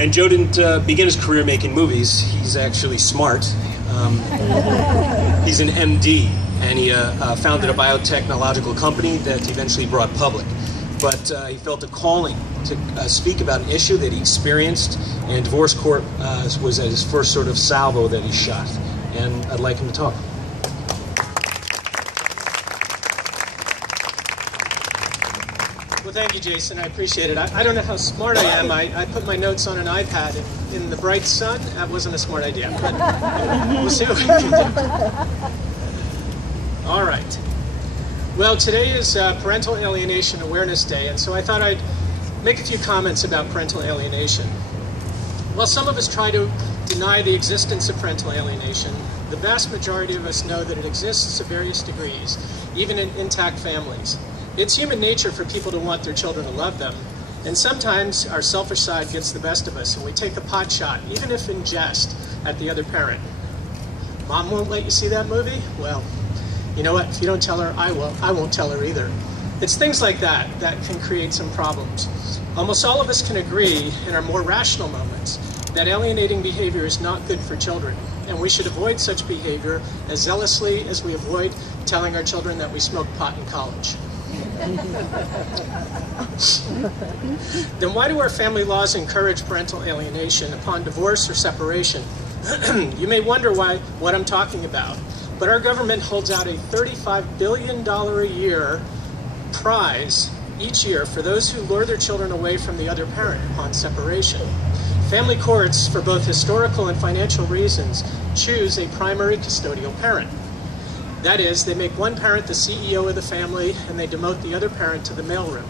And Joe didn't begin his career making movies. He's actually smart. He's an MD, and he founded a biotechnological company that eventually brought public. But he felt a calling to speak about an issue that he experienced, and Divorce Corp was his first sort of salvo that he shot. And I'd like him to talk. Well, thank you, Jason. I appreciate it. I don't know how smart I am. I put my notes on an iPad in the bright sun. That wasn't a smart idea, but we'll see what we can do. All right. Well, today is Parental Alienation Awareness Day, and so I thought I'd make a few comments about parental alienation. While some of us try to deny the existence of parental alienation, the vast majority of us know that it exists to various degrees, even in intact families. It's human nature for people to want their children to love them, and sometimes our selfish side gets the best of us, and we take a pot shot, even if in jest, at the other parent. Mom won't let you see that movie? Well, you know what? If you don't tell her, I will. I won't tell her either. It's things like that that can create some problems. Almost all of us can agree, in our more rational moments, that alienating behavior is not good for children, and we should avoid such behavior as zealously as we avoid telling our children that we smoke pot in college. Then why do our family laws encourage parental alienation upon divorce or separation? You may wonder what I'm talking about, but our government holds out a $35 billion a year prize each year for those who lure their children away from the other parent upon separation. Family courts, for both historical and financial reasons, choose a primary custodial parent. That is, they make one parent the CEO of the family, and they demote the other parent to the mailroom.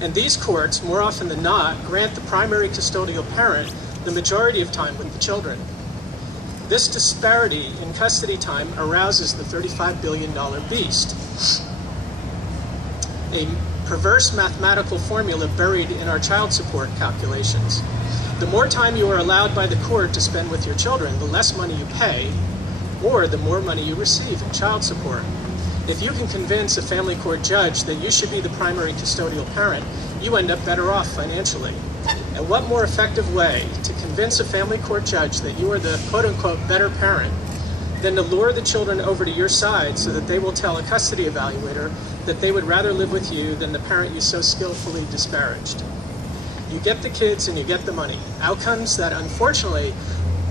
And these courts, more often than not, grant the primary custodial parent the majority of time with the children. This disparity in custody time arouses the $35 billion beast, a perverse mathematical formula buried in our child support calculations. The more time you are allowed by the court to spend with your children, the less money you pay, or the more money you receive in child support. If you can convince a family court judge that you should be the primary custodial parent, you end up better off financially. And what more effective way to convince a family court judge that you are the quote-unquote better parent than to lure the children over to your side so that they will tell a custody evaluator that they would rather live with you than the parent you so skillfully disparaged. You get the kids and you get the money. Outcomes that unfortunately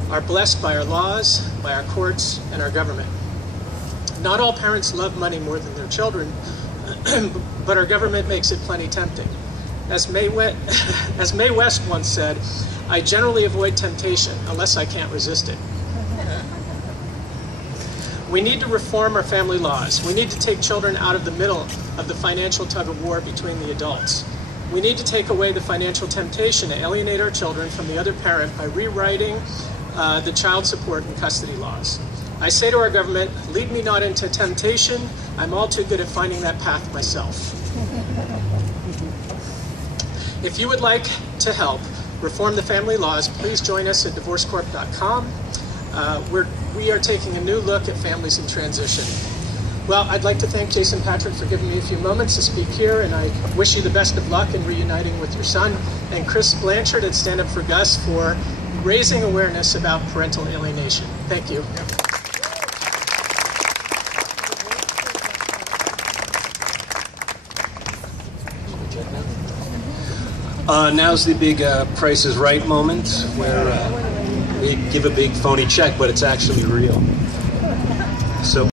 are blessed by our laws, by our courts, and our government. Not all parents love money more than their children, but our government makes it plenty tempting. As Mae West once said, I generally avoid temptation unless I can't resist it. We need to reform our family laws. We need to take children out of the middle of the financial tug-of-war between the adults. We need to take away the financial temptation to alienate our children from the other parent by rewriting the child support and custody laws. I say to our government, lead me not into temptation. I'm all too good at finding that path myself. If you would like to help reform the family laws, please join us at divorcecorp.com. We are taking a new look at families in transition. Well, I'd like to thank Jason Patrick for giving me a few moments to speak here, and I wish you the best of luck in reuniting with your son, and Chris Blanchard at Stand Up for Gus for raising awareness about parental alienation. Thank you. Now's the big Price is Right moment where we give a big phony check, but it's actually real. So.